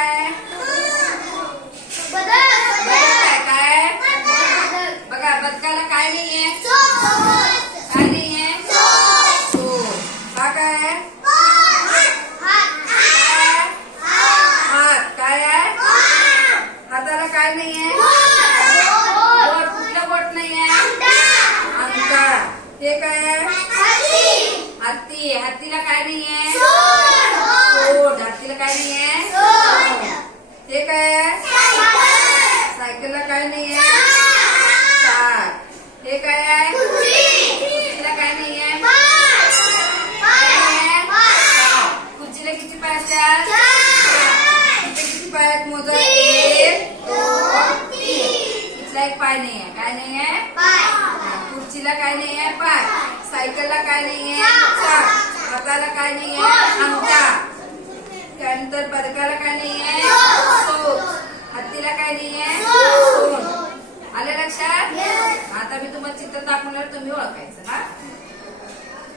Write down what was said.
काय? बदक आहे काय? बघा बदकाला काय नाहीये? काय नाहीये? हा काय? हात काय आहे? हाताला काय नाहीये? बोट कुठलं बोट नाहीये? अंगठा. हे काय आहे? हत्ती. हत्तीला काय नाहीये? सोंड. हत्तीला काय नाहीये? हे काय आहे? सायकलला काय नाहीये? चाक. हे काय आहे? खुर्चीला काय नाहीये? खुर्चीला किती पाय असतात? इथे किती पाय आहेत? मोजा. 1 2 3. इथला एक पाय नाहीये. काय नाहीये? खुर्चीला काय नाहीये? पाय. सायकलला काय नाहीये? चाक. हाताला काय नाहीये? अंगठा. त्यानंतर बदकाला काय नाहीये? सोंड. हत्तीला काय नाहीये? सोंड. आलं लक्षात? आता मी तुम्हाला चित्र दाखवल्यावर तुम्ही ओळखायचं. हा.